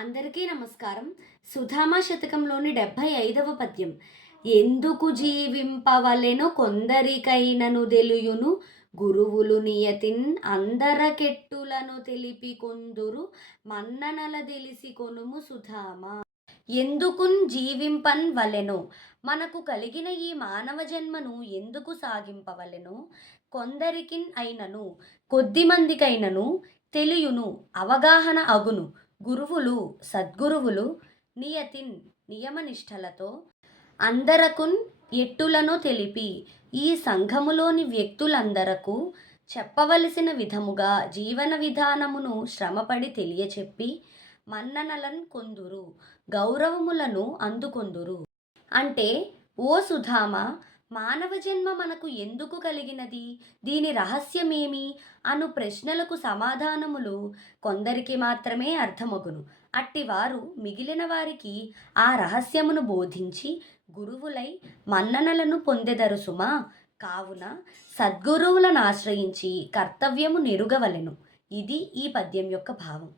అందరికీ నమస్కారం. సుధామా శతకంలోని 75వ పద్యం. ఎందుకు జీవింపవలెనో కొందరికైనను దెలియును, గురువులు నియతిన్ అందరకెట్టులను తెలిపి కొందురు, మన్ననల దెలిసి కొనుము సుధామా. ఎందుకున్ జీవింపన్ వలెనో, మనకు కలిగిన ఈ మానవ జన్మను ఎందుకు సాగింపవలెనో, కొందరికిన్ అయినను కొద్దిమందికైనను తెలియును అవగాహన అగును, గురువులు సద్గురువులు నియతిన్ నియమనిష్టలతో అందరకున్ ఎట్టులను తెలిపి ఈ సంఘములోని వ్యక్తులందరకు చెప్పవలసిన విధముగా జీవన విధానమును శ్రమపడి తెలియచెప్పి మన్ననలన్ కొందురు, గౌరవములను అందుకొందురు. అంటే, ఓ సుధామ, మానవ జన్మ మనకు ఎందుకు కలిగినది, దీని రహస్యమేమి అను ప్రశ్నలకు సమాధానములు కొందరికి మాత్రమే అర్థమగును. అట్టివారు మిగిలిన వారికి ఆ రహస్యమును బోధించి గురువులై మన్ననలను పొందెదరు సుమా. కావున సద్గురువులను ఆశ్రయించి కర్తవ్యము నెరుగవలెను. ఇది ఈ పద్యం యొక్క భావం.